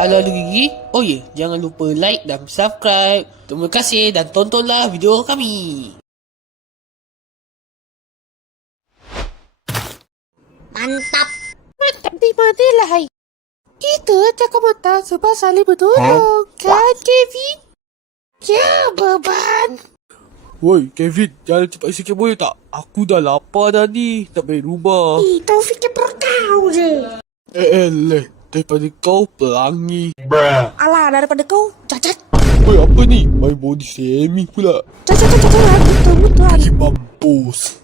Ala gigi. Oh ya, jangan lupa like dan subscribe. Terima kasih dan tontonlah video kami. Mantap. Mantap di mana lah hai? Kita cakap mata sebab saling bertolong. Kan, Kevin? Ya, beban. Woi, Kevin, jalan cepat sikit boleh tak? Aku dah lapar dah ni. Tak balik rumah. Eh, Taufik yang perut kau je. Eh, eh, leh. Daripada kau pelangi. Alah, daripada kau, cacat. Woi, apa ni? My body shaming pula. Cacat, cacat, cacat. Betul, betul. Lagi mampus.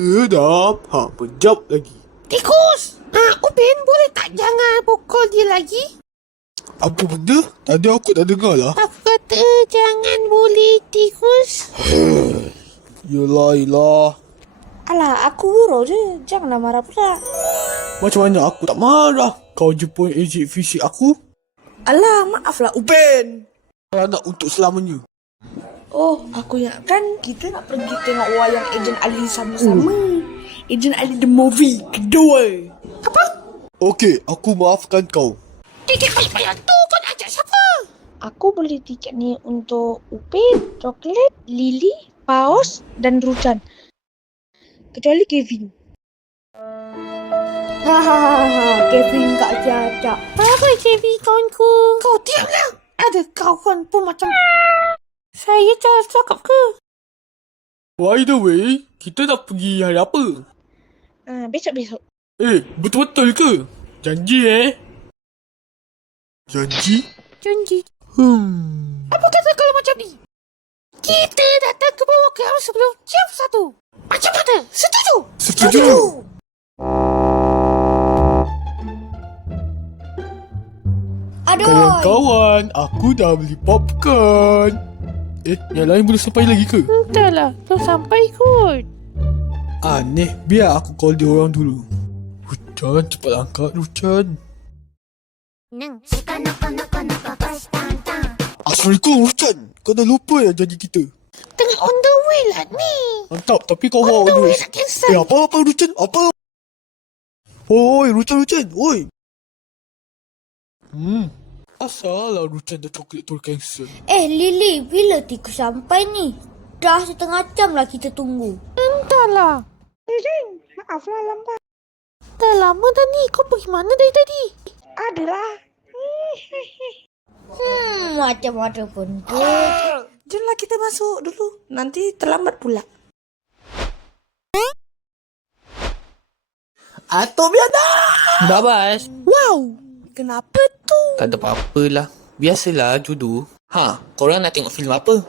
Sedap. Ha, pejap lagi. Tikus! Ah, Upin, boleh tak jangan pukul dia lagi? Apa benda? Tadi aku tak dengar lah. Aku kata jangan bully tikus. Yelah, yelah. Alah, aku gurau je. Janganlah marah pula. Macam mana aku tak marah? Kau jemput ejen fisik aku? Alah, maaflah. Kalau nak untuk selamanya. Oh, aku ingatkan kita nak pergi tengok wayang Ejen Ali sama-sama. Ejen Ali The Movie kedua. Apa? Okey, aku maafkan kau. Tiket bayar tu kau nak ajak siapa? Aku beli tiket ni untuk Upin, Coklat, Lily, Paus dan Rucan. Kecuali Kevin. Hahaha, Kevin tak ajak. Apa Kevin kawanku? Kau diamlah. Ada kawan pun macam... Saya jangan cakap ke? By the way, kita nak pergi hari apa? Ah, besok-besok. Eh, betul-betul ke? Janji eh? Janji? Janji. Hmm. Apa kata kalau macam ni? Kita datang ke bawah camp sebelum jam satu. Macam mana? Setuju? Setuju. Aduh. Kawan-kawan, aku dah beli popcorn. Eh, yang lain belum sampai lagi ke? Entahlah, belum sampai kot. Aneh, biar aku call dia orang dulu. Rucan, cepat angkat Rucan. Assalamualaikum Rucan. Kau dah lupa yang janji kita. Tengah on the way lah ni. Mantap, tapi kau bawa On the dulu. way nak Eh, cancel. apa apa Rucan? Apa? Oi, Rucan Rucan. Oi. Hmm. Asalah Rucan dah coklat tu cancel. Eh, Lily, bila tikus sampai ni? Dah setengah jam lah kita tunggu. Entahlah. Ejen, maaflah lambat. Dah lama dah ni. Kau pergi mana dari tadi? Adalah. Hmm, macam-macam pun tu. Jomlah kita masuk dulu. Nanti terlambat pula. Atau biar dah. Babas. Wow. Kenapa tu? Tak ada apa-apa lah. Biasalah jodoh. Ha, korang nak tengok filem apa?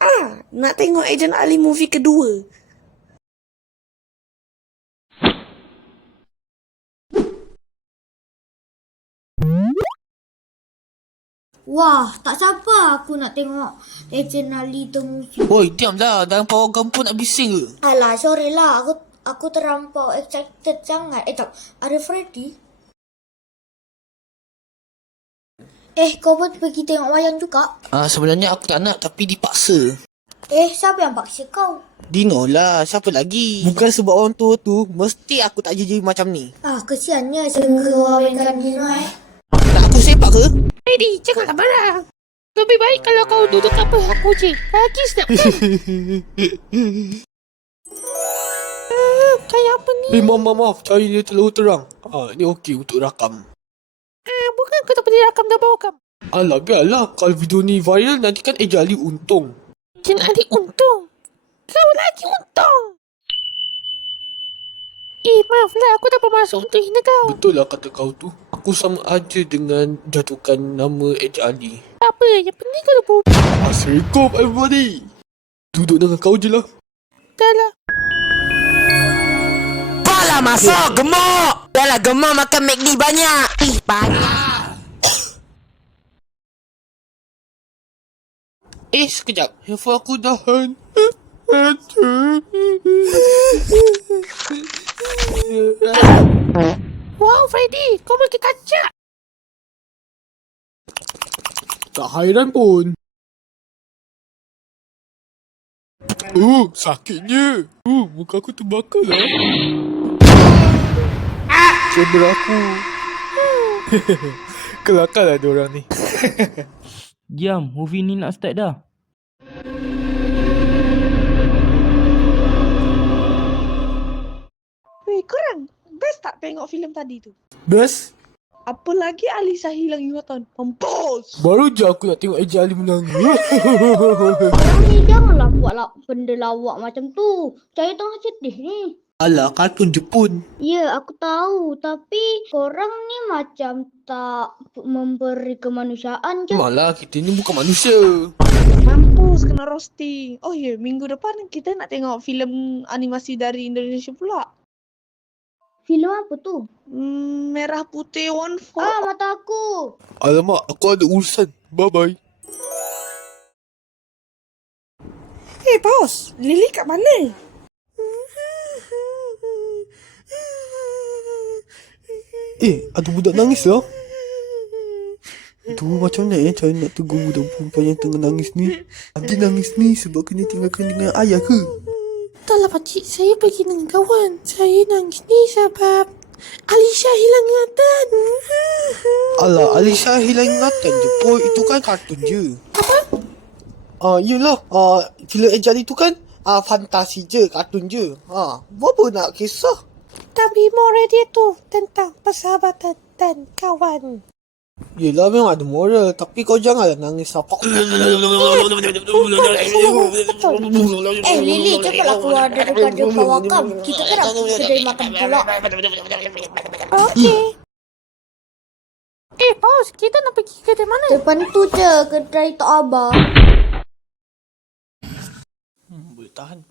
Ah, nak tengok Ejen Ali movie kedua. Wah, tak sabar aku nak tengok Legend Ali The Movie. Woi, diam dah. Dalam power kampung nak bising ke? Alah, sorry lah. Aku aku terlampau excited sangat. Eh, tak. Ada Freddy? Eh, kau pun pergi tengok wayang juga? Ah, sebenarnya aku tak nak tapi dipaksa. Eh, siapa yang paksa kau? Dino lah, siapa lagi? Bukan sebab orang tua tu, mesti aku tak jadi macam ni. Ah, kesiannya segawaikan Dino eh. Tak aku sepak ke? Ready, janganlah marah. Lebih baik kalau kau duduk apa aku je. Lagi sedap kan? Ah, Kayak apa ni? Eh, maaf, maaf, maaf. Cahaya dia terlalu terang. Ah, ni okey untuk rakam. Ah, bukan kau tak boleh rakam dan bawa kam. Alah, biarlah. Kalau video ni viral, nanti kan Ejali untung. Jen Ali untung. Kau lagi untung. Eh, maaflah. Aku tak bermaksud untuk hina kau. Betul lah kata kau tu. Aku sama aja dengan jatuhkan nama Ejali. Tak apa, yang penting kau lupa. Assalamualaikum everybody. Duduk dengan kau je lah. Dah lah. Pala masuk gemuk Dah lah gemuk makan McD banyak banyak Eh, sekejap. Handphone aku dah han. Wow, Freddy. Kau makin kacak. Tak hairan pun. Oh, sakitnya. Oh, muka aku terbakar lah. Kamera aku. Kelakar lah diorang ni. Diam, movie ni nak start dah. Weh, korang best tak tengok filem tadi tu? Best? Apa lagi Alisa hilang ingatan? Mampus! Baru je aku nak tengok Eja Ali menang. Korang ni janganlah buat la- benda lawak macam tu. Saya tengah sedih ni. Alah, kartun Jepun. Ya, aku tahu. Tapi korang ni macam tak memberi kemanusiaan je. Malah, kita ni bukan manusia. Mampus kena roasting. Oh ya, yeah, minggu depan kita nak tengok filem animasi dari Indonesia pula. Filem apa tu? Hmm, merah putih one for Ah, mata aku. Alamak, aku ada urusan. Bye-bye. Eh, bos, Lily kat mana? Eh, ada budak nangis lah. Tu macam mana eh cara nak tegur budak perempuan yang tengah nangis ni? Dia nangis ni sebab kena tinggalkan dengan ayah ke? Tak lah pakcik, saya pergi dengan kawan. Saya nangis ni sebab Alisha hilang ingatan. Alah, Alisha hilang ingatan je. Boy, itu kan kartun je. Apa? Ah, yelah. Ah, filem Ejali tu kan ah fantasi je, kartun je. Ah, apa nak kisah? Tapi moral dia tu tentang persahabatan dan kawan. Yelah memang ada moral Tapi kau janganlah nangis apa Eh, Lily, cepatlah keluar daripada kawakam. Kita kan nak pergi kedai makan pula. Okey. Eh, bos, kita nak pergi ke mana? Depan tu je, kedai Tok Abah. Hmm, boleh tahan.